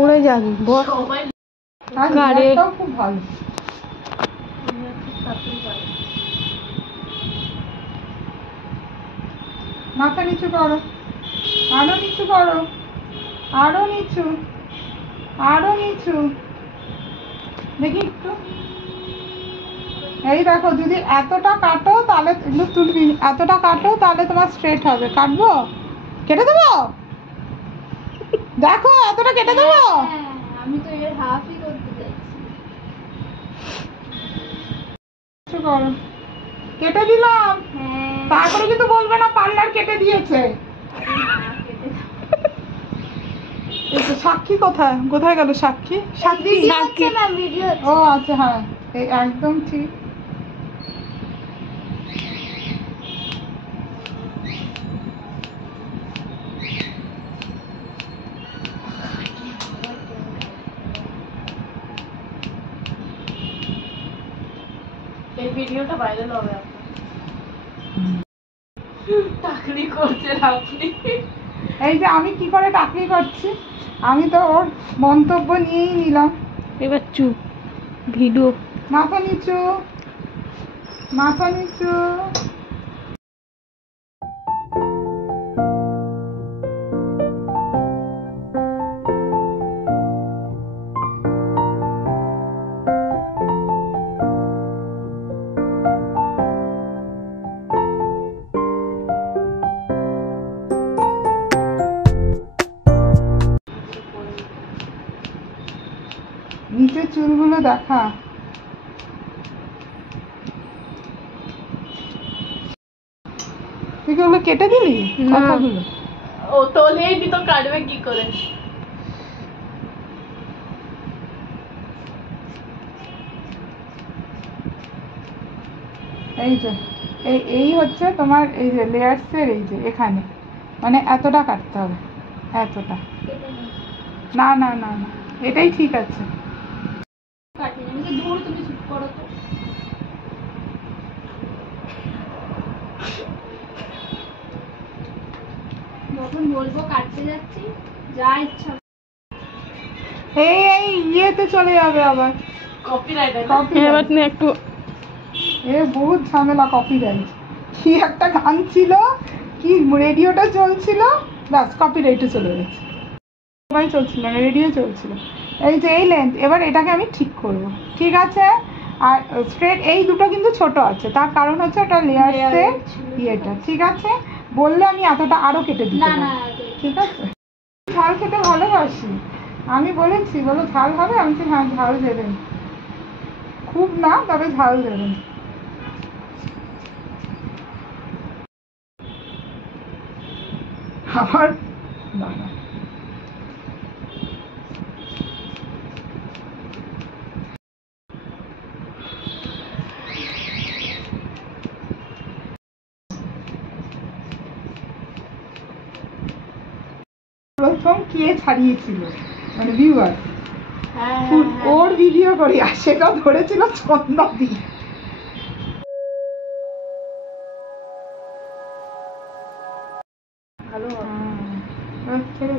উড়ে যাবি বল। গাড়িটাও খুব ভালো। মাথা নিচু করো, আরো নিচু করো, আরো নিচু, আরো নিচু, দেখি একটু। এই দেখো, যদি এতটা কাটো তাহলে একটু তুলবি, এতটা কাটো তাহলে তোমার স্ট্রেট হবে। কাটবো, কেটে দেবো, দেখো এতটা কেটে দেবো। আমি তো এর হাফই করতে চাইছি। করো, কেটে দিলাম। তারপরে কিন্তু বলবে না পার্লার কেটে দিয়েছে। এই তো সাক্ষী কোথায়, কোথায় গেল সাক্ষী? সাক্ষী, ও আচ্ছা, হ্যাঁ এই একদম ঠিক। এই ভিডিওটা ভাইরাল হবে। টাকলি করছেন আপনি। এই যে আমি কি করে টাকলি করছি, আমি তো ওর মন্তব্য নিয়েই নিলাম। এবার চুপ, ভিডিও। মাথা নিচু, মাথা নিচু। নিচের চুলগুলো দেখা। তুই কি ওগুলো কেটে দিলি কথাগুলো? ও তোলেই নি তো কাটবে কি করে? এই যে এই হচ্ছে তোমার এই যে লেয়ার্সের এই যে এখানে, মানে এতটা কাটতে হবে, এতটা। না না না না, এটাই ঠিক আছে। তুমি চুপ করো তো। যখন বলবো কাটতে যাচ্ছি, যা ইচ্ছা। এই ইয়েতে চলে যাবে আবার কপিরাইট। এবার তুমি একটু, বহুত ঝামেলা কপিরাইট। কি একটা গান ছিল, কি রেডিওটা চলছিল, ব্যাস কপিরাইটে চলে গেছে। সবাই চলছিল না, রেডিও চলছিল। এই যে এই লেন্থ, এবার এটাকে আমি ঠিক করব, ঠিক আছে। আর স্ট্রেট এই দুটো কিন্তু ছোট আছে, তার কারণ হচ্ছে ওটা লেয়ার্সের ইয়েটা, ঠিক আছে। বললে আমি এতটা আরো কেটে দিতে পারি, ঠিক আছে। ঝাল খেতে ভালোবাসি, আমি বলেছি বলো ঝাল হবে, আমি বলছি হ্যাঁ ঝাল দেবেন, খুব না তবে ঝাল দেবেন। আবার দাঁড়া, প্রথম কে ছাড়িয়েছিল মানে ভিউয়ার, ওর ভিডিও করি, আর সেটা ধরেছিল চন্দাদি। ভালো ছেড়ে